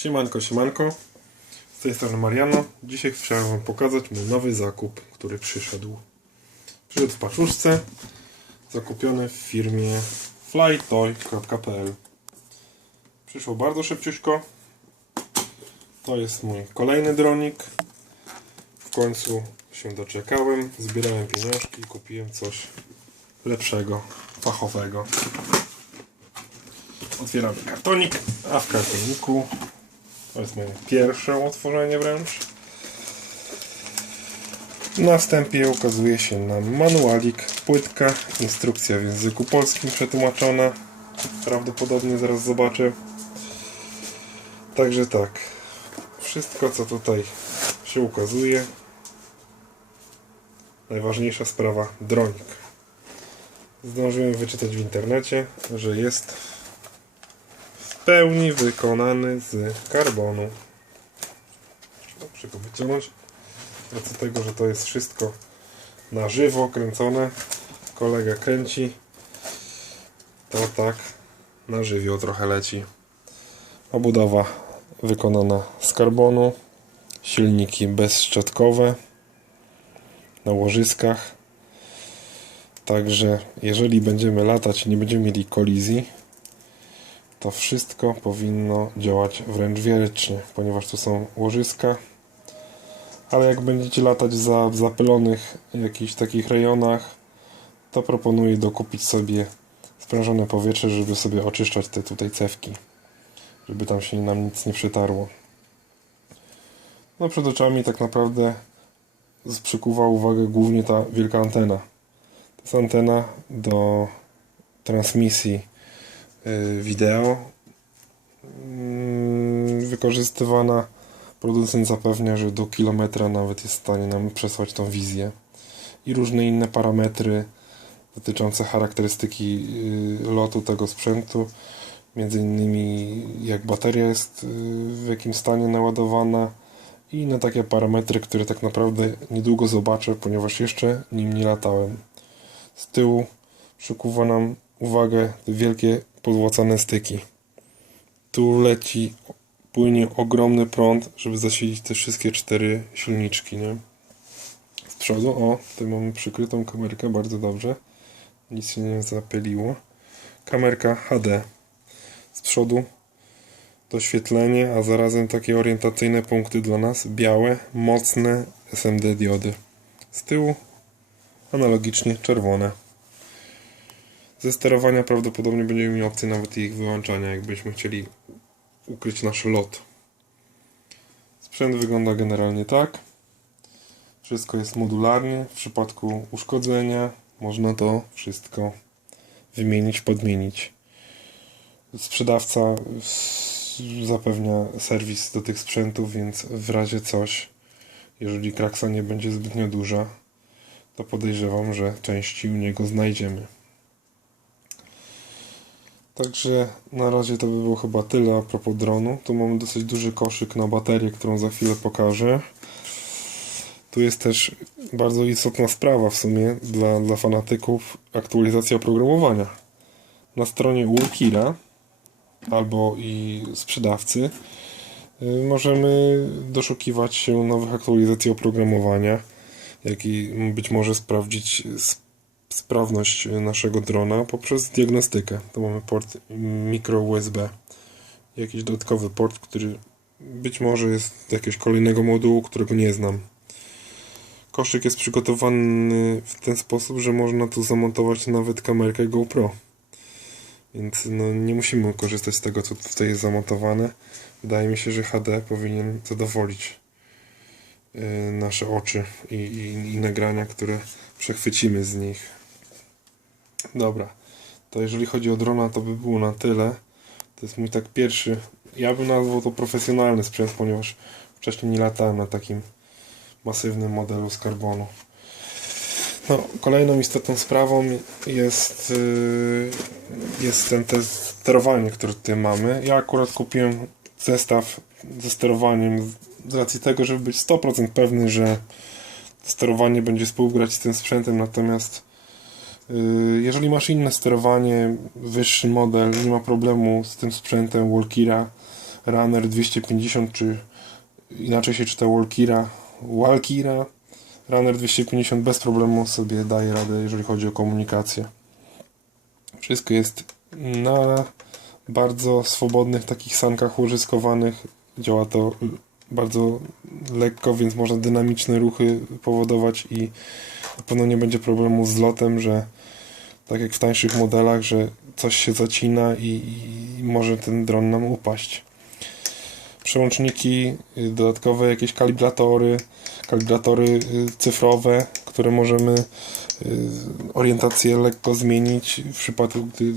Siemanko, siemanko. Z tej strony Mariano. Dzisiaj chciałem Wam pokazać mój nowy zakup, który przyszedł. Przyszedł w paczuszce, zakupiony w firmie flytoy.pl Przyszło bardzo szybciutko. To jest mój kolejny dronik. W końcu się doczekałem, zbierałem pieniążki i kupiłem coś lepszego, fachowego. Otwieramy kartonik, a w kartoniku to moje pierwsze otworzenie wręcz. Na wstępie ukazuje się nam manualik, płytka, instrukcja w języku polskim przetłumaczona. Prawdopodobnie zaraz zobaczę. Także tak, wszystko co tutaj się ukazuje. Najważniejsza sprawa, dronik. Zdążyłem wyczytać w internecie, że jest pełni wykonany z karbonu. Muszę go wyciągnąć. Racji tego, że to jest wszystko na żywo kręcone. Kolega kręci. To tak na żywioł trochę leci. Obudowa wykonana z karbonu. Silniki bezszczotkowe na łożyskach. Także jeżeli będziemy latać i nie będziemy mieli kolizji, to wszystko powinno działać wręcz wiecznie, ponieważ tu są łożyska. Ale jak będziecie latać za, w zapylonych jakichś takich rejonach, to proponuję dokupić sobie sprężone powietrze, żeby sobie oczyszczać te tutaj cewki, żeby tam się nam nic nie przetarło. No przed oczami tak naprawdę przykuwa uwagę głównie ta wielka antena. To jest antena do transmisji wideo. Mm, Wykorzystywana producent zapewnia, że do kilometra nawet jest w stanie nam przesłać tą wizję i różne inne parametry dotyczące charakterystyki y, lotu tego sprzętu. Między innymi jak bateria jest y, w jakim stanie naładowana i inne takie parametry, które tak naprawdę niedługo zobaczę, ponieważ jeszcze nim nie latałem. Z tyłu przykuwa nam uwagę te wielkie podłocane styki. Tu leci, płynie ogromny prąd, żeby zasilić te wszystkie cztery silniczki, nie? Z przodu, o, tutaj mamy przykrytą kamerkę, bardzo dobrze. Nic się nie zapyliło. Kamerka HD. Z przodu doświetlenie, a zarazem takie orientacyjne punkty dla nas. Białe, mocne SMD diody. Z tyłu analogicznie czerwone. Ze sterowania prawdopodobnie będziemy mieli opcję nawet ich wyłączania, jakbyśmy chcieli ukryć nasz lot. Sprzęt wygląda generalnie tak. Wszystko jest modularnie. W przypadku uszkodzenia można to wszystko wymienić, podmienić. Sprzedawca zapewnia serwis do tych sprzętów, więc w razie coś, jeżeli kraksa nie będzie zbytnio duża, to podejrzewam, że części u niego znajdziemy. Także na razie to by było chyba tyle a propos dronu. Tu mamy dosyć duży koszyk na baterię, którą za chwilę pokażę. Tu jest też bardzo istotna sprawa w sumie dla, dla fanatyków aktualizacja oprogramowania. Na stronie Walkira albo i sprzedawcy y, możemy doszukiwać się nowych aktualizacji oprogramowania, jak i być może sprawdzić sprawność naszego drona poprzez diagnostykę. Tu mamy port micro USB, jakiś dodatkowy port, który być może jest jakiegoś kolejnego modułu, którego nie znam. Koszyk jest przygotowany w ten sposób, że można tu zamontować nawet kamerkę GoPro. Więc no, nie musimy korzystać z tego, co tutaj jest zamontowane. Wydaje mi się, że HD powinien zadowolić yy, nasze oczy i, i, i nagrania, które przechwycimy z nich. Dobra, to jeżeli chodzi o drona, to by było na tyle. To jest mój tak pierwszy, ja bym nazwał to profesjonalny sprzęt, ponieważ wcześniej nie latałem na takim masywnym modelu z karbonu. No, kolejną istotną sprawą jest, yy, jest ten, te sterowanie, które tutaj mamy. Ja akurat kupiłem zestaw ze sterowaniem z racji tego, żeby być 100% pewny, że sterowanie będzie współgrać z tym sprzętem, natomiast jeżeli masz inne sterowanie, wyższy model, nie ma problemu z tym sprzętem Walkira, Runner 250, czy inaczej się czyta Walkira, Walkira. Runner 250 bez problemu sobie daje radę, jeżeli chodzi o komunikację. Wszystko jest na bardzo swobodnych takich sankach łożyskowanych. Działa to bardzo lekko, więc można dynamiczne ruchy powodować i na pewno nie będzie problemu z lotem, że tak jak w tańszych modelach, że coś się zacina i, i może ten dron nam upaść. Przełączniki y, dodatkowe, jakieś kalibratory, kalibratory y, cyfrowe, które możemy y, orientację lekko zmienić w przypadku, gdy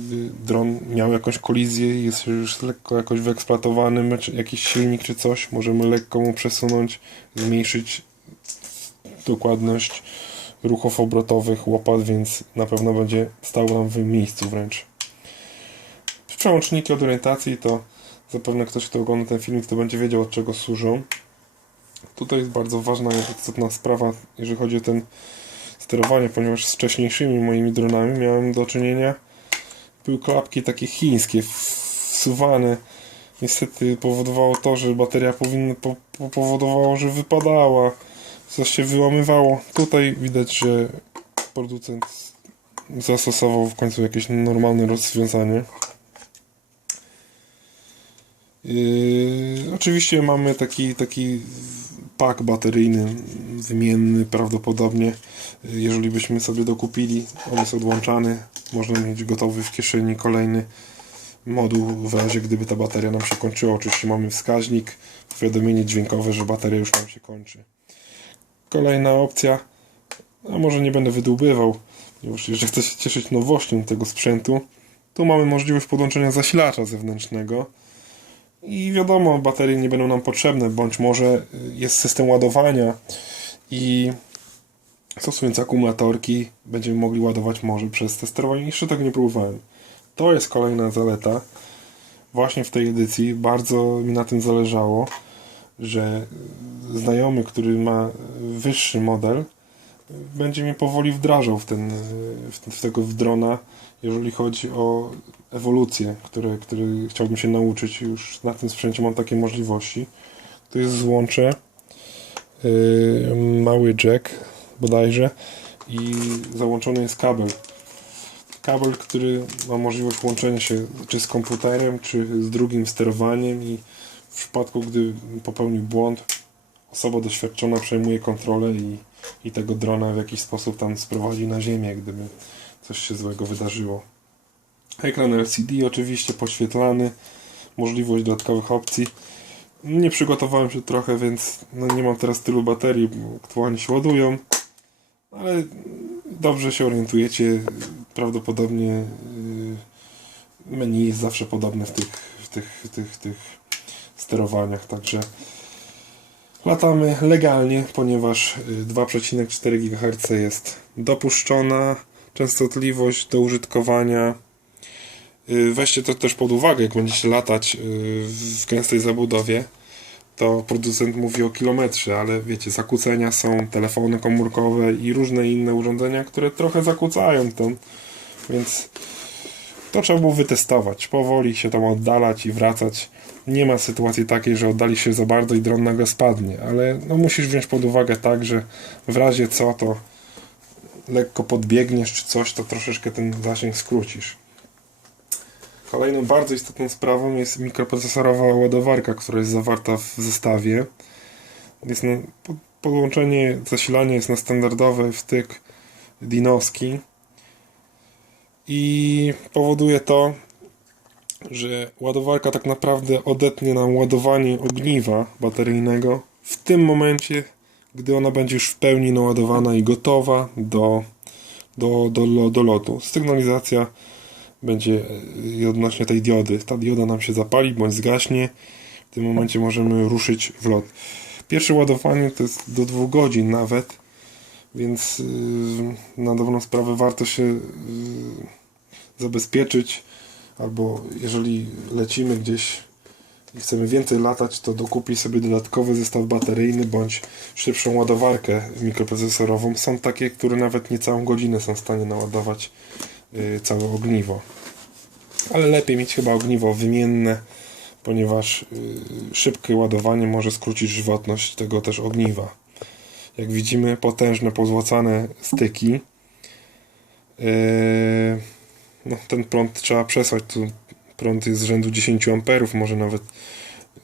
dron miał jakąś kolizję jest już lekko jakoś wyeksploatowany, jakiś silnik czy coś, możemy lekko mu przesunąć, zmniejszyć dokładność ruchów obrotowych łopat, więc na pewno będzie stał nam w miejscu wręcz. Przełączniki od orientacji to zapewne ktoś, kto ogląda ten filmik, to będzie wiedział od czego służą. Tutaj jest bardzo ważna i istotna sprawa, jeżeli chodzi o ten sterowanie, ponieważ z wcześniejszymi moimi dronami miałem do czynienia były klapki takie chińskie, wsuwane. Niestety powodowało to, że bateria powinna, po, po, powodowało, że wypadała, coś się wyłamywało. Tutaj widać, że producent zastosował w końcu jakieś normalne rozwiązanie. Yy, oczywiście mamy taki, taki pak bateryjny, wymienny prawdopodobnie. Jeżeli byśmy sobie dokupili, on jest odłączany, można mieć gotowy w kieszeni kolejny moduł w razie gdyby ta bateria nam się kończyła. Oczywiście mamy wskaźnik, powiadomienie dźwiękowe, że bateria już nam się kończy. Kolejna opcja, a może nie będę wydłubywał, ponieważ jeżeli chcę się cieszyć nowością tego sprzętu, tu mamy możliwość podłączenia zasilacza zewnętrznego i wiadomo, baterie nie będą nam potrzebne, bądź może jest system ładowania i stosując akumulatorki będziemy mogli ładować może przez te sterowanie. Jeszcze tego nie próbowałem. To jest kolejna zaleta właśnie w tej edycji. Bardzo mi na tym zależało, że znajomy, który ma wyższy model, będzie mnie powoli wdrażał w, ten, w, tego drona, jeżeli chodzi o ewolucję, które, które chciałbym się nauczyć. Już na tym sprzęcie mam takie możliwości. Tu jest złącze, yy, mały jack bodajże i załączony jest kabel. Kabel, który ma możliwość łączenia się czy z komputerem, czy z drugim sterowaniem i w przypadku, gdy popełnił błąd, osoba doświadczona przejmuje kontrolę i, i tego drona w jakiś sposób tam sprowadzi na ziemię, gdyby coś się złego wydarzyło. Ekran LCD oczywiście poświetlany, możliwość dodatkowych opcji. Nie przygotowałem się trochę, więc no nie mam teraz tylu baterii, aktualnie się ładują, ale dobrze się orientujecie. Prawdopodobnie y, menu jest zawsze podobne w tych, w tych, tych, tych sterowaniach, także latamy legalnie, ponieważ 2,4 y, GHz jest dopuszczona częstotliwość do użytkowania. Y, weźcie to też pod uwagę, jak będziecie latać y, w gęstej zabudowie, to producent mówi o kilometrze, ale wiecie, zakłócenia są, telefony komórkowe i różne inne urządzenia, które trochę zakłócają to, więc to trzeba było wytestować, powoli się tam oddalać i wracać. Nie ma sytuacji takiej, że oddali się za bardzo i dron nagle spadnie, ale no musisz wziąć pod uwagę tak, że w razie co to lekko podbiegniesz czy coś, to troszeczkę ten zasięg skrócisz. Kolejną bardzo istotną sprawą jest mikroprocesorowa ładowarka, która jest zawarta w zestawie. Jest na, podłączenie, zasilanie jest na standardowy wtyk dinowski i powoduje to, że ładowarka tak naprawdę odetnie nam ładowanie ogniwa bateryjnego w tym momencie, gdy ona będzie już w pełni naładowana i gotowa do, do, do, do lotu. Sygnalizacja będzie e, odnośnie tej diody. Ta dioda nam się zapali bądź zgaśnie. W tym momencie możemy ruszyć w lot. Pierwsze ładowanie to jest do dwóch godzin nawet, więc yy, na dobrą sprawę warto się yy, zabezpieczyć. Albo jeżeli lecimy gdzieś i chcemy więcej latać, to dokupić sobie dodatkowy zestaw bateryjny bądź szybszą ładowarkę mikroprocesorową. Są takie, które nawet nie całą godzinę są w stanie naładować Y, całe ogniwo. Ale lepiej mieć chyba ogniwo wymienne, ponieważ y, szybkie ładowanie może skrócić żywotność tego też ogniwa. Jak widzimy, potężne, pozłacane styki. Yy, no, ten prąd trzeba przesłać. Tu prąd jest z rzędu 10 amperów, może nawet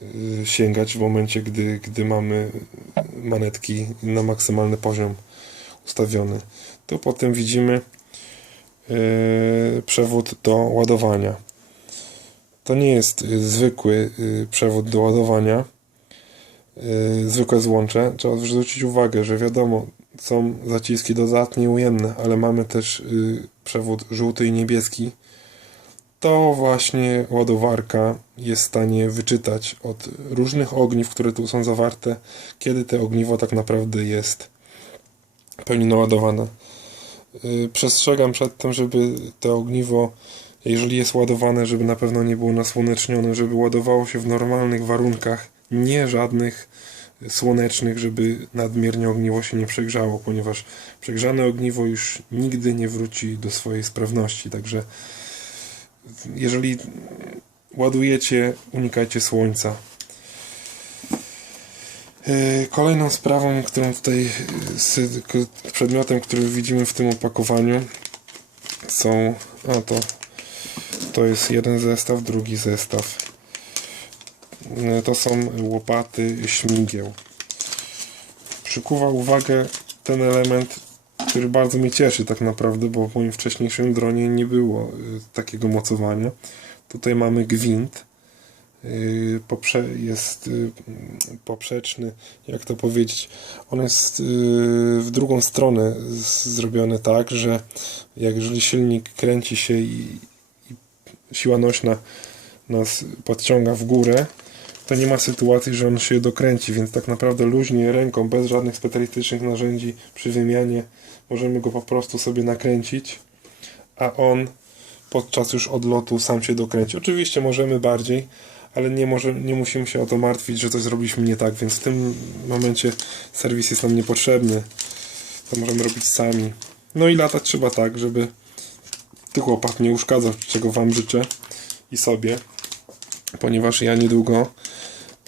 yy, sięgać w momencie, gdy, gdy mamy manetki na maksymalny poziom ustawiony. Tu potem widzimy yy, przewód do ładowania. To nie jest yy, zwykły przewód do ładowania, zwykłe złącze. Trzeba zwrócić uwagę, że wiadomo, są zaciski dodatnie ujemne, ale mamy też yy, przewód żółty i niebieski. To właśnie ładowarka jest w stanie wyczytać od różnych ogniw, które tu są zawarte, kiedy to ogniwo tak naprawdę jest w pełni naładowane. Yy, Przestrzegam przed tym, żeby to ogniwo, jeżeli jest ładowane, żeby na pewno nie było nasłonecznione, żeby ładowało się w normalnych warunkach, nie żadnych słonecznych, żeby nadmiernie ogniwo się nie przegrzało, ponieważ przegrzane ogniwo już nigdy nie wróci do swojej sprawności. Także jeżeli ładujecie, unikajcie słońca. Yy, Kolejną sprawą, którą tutaj, przedmiotem, który widzimy w tym opakowaniu są, a to, to jest jeden zestaw, drugi zestaw. Yy, To są łopaty śmigieł. Przykuwa uwagę ten element, który bardzo mnie cieszy tak naprawdę, bo w moim wcześniejszym dronie nie było y, takiego mocowania. Tutaj mamy gwint. Y, Poprze jest poprzeczny, jak to powiedzieć. On jest w drugą stronę zrobiony tak, że jak jeżeli silnik kręci się i siła nośna nas podciąga w górę, to nie ma sytuacji, że on się dokręci, więc tak naprawdę luźnie ręką, bez żadnych specjalistycznych narzędzi przy wymianie możemy go po prostu sobie nakręcić, a on podczas już odlotu sam się dokręci. Oczywiście możemy bardziej, ale nie, może, nie musimy się o to martwić, że coś zrobiliśmy nie tak, więc w tym momencie serwis jest nam niepotrzebny. To możemy robić sami. No i latać trzeba tak, żeby tych łopat nie uszkadzał, czego Wam życzę i sobie, ponieważ ja niedługo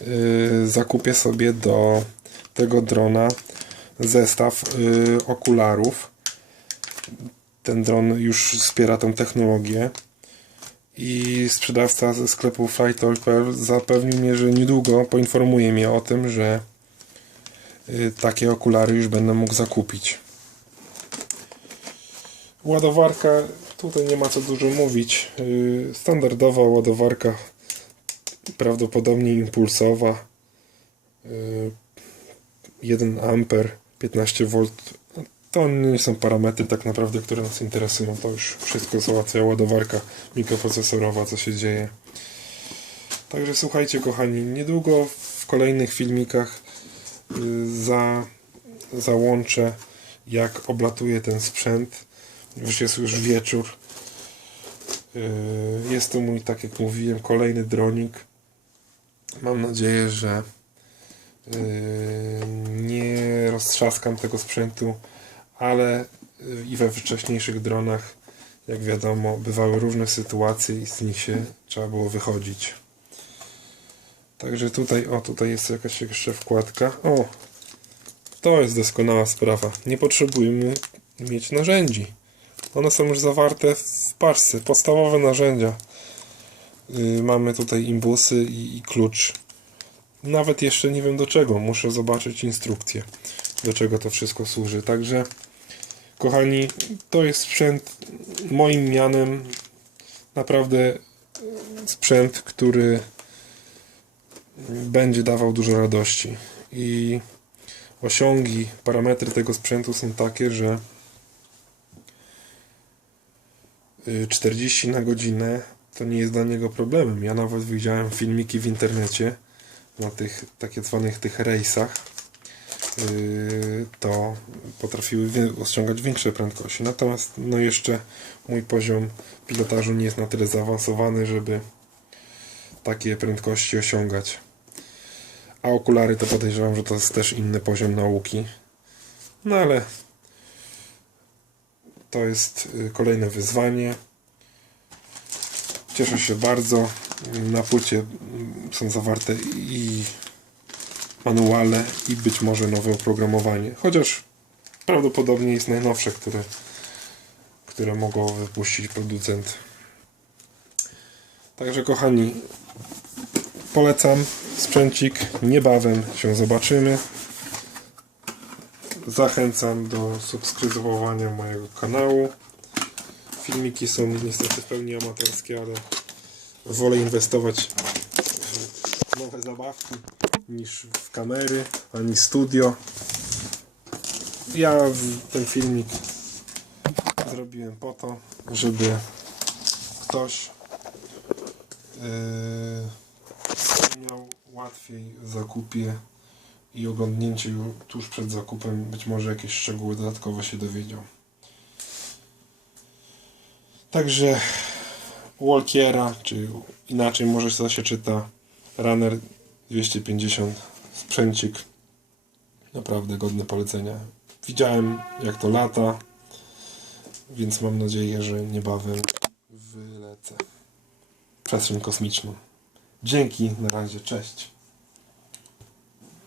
yy, zakupię sobie do tego drona zestaw yy, okularów. Ten dron już wspiera tą technologię i sprzedawca ze sklepu Flightoil.pl zapewnił mnie, że niedługo poinformuje mnie o tym, że y, takie okulary już będę mógł zakupić. Ładowarka, tutaj nie ma co dużo mówić. Y, Standardowa ładowarka, prawdopodobnie impulsowa. Y, 1 amper, 15 V. To nie są parametry tak naprawdę, które nas interesują. To już wszystko załatwia ładowarka mikroprocesorowa, co się dzieje. Także słuchajcie kochani, niedługo w kolejnych filmikach y, za, załączę jak oblatuje ten sprzęt. Już jest już wieczór. Y, Jest to mój, tak jak mówiłem, kolejny dronik. Mam nadzieję, że Yy, nie roztrzaskam tego sprzętu, ale i we wcześniejszych dronach, jak wiadomo, bywały różne sytuacje i z nich się trzeba było wychodzić. Także tutaj, o, tutaj jest jakaś jeszcze wkładka. O, to jest doskonała sprawa. Nie potrzebujemy mieć narzędzi. One są już zawarte w parce, podstawowe narzędzia. Yy, mamy tutaj imbusy i, i klucz. Nawet jeszcze nie wiem do czego. Muszę zobaczyć instrukcję, do czego to wszystko służy. Także, kochani, to jest sprzęt moim mianem naprawdę sprzęt, który będzie dawał dużo radości. I osiągi, parametry tego sprzętu są takie, że y, 40 na godzinę to nie jest dla niego problemem. Ja nawet widziałem filmiki w internecie, na tych tak zwanych tych rejsach, yy, to potrafiły osiągać większe prędkości. Natomiast no jeszcze mój poziom pilotażu nie jest na tyle zaawansowany, żeby takie prędkości osiągać. A okulary to podejrzewam, że to jest też inny poziom nauki. No ale to jest y, kolejne wyzwanie. Cieszę się bardzo. Na płycie są zawarte i manuale i być może nowe oprogramowanie. Chociaż prawdopodobnie jest najnowsze, które, które mogą wypuścić producent. Także kochani, polecam sprzęcik. Niebawem się zobaczymy. Zachęcam do subskrybowania mojego kanału. Filmiki są niestety w pełni amatorskie, ale wolę inwestować w nowe zabawki niż w kamery, ani studio. Ja ten filmik zrobiłem po to, żeby ktoś yy, miał łatwiej w zakupie i oglądnięciu tuż przed zakupem być może jakieś szczegóły dodatkowe się dowiedział. Także Walkiera, czy inaczej może to się czyta Runner 250 sprzęcik naprawdę godny polecenia. Widziałem jak to lata, więc mam nadzieję, że niebawem wylecę przestrzeń kosmiczną. Dzięki, na razie, cześć.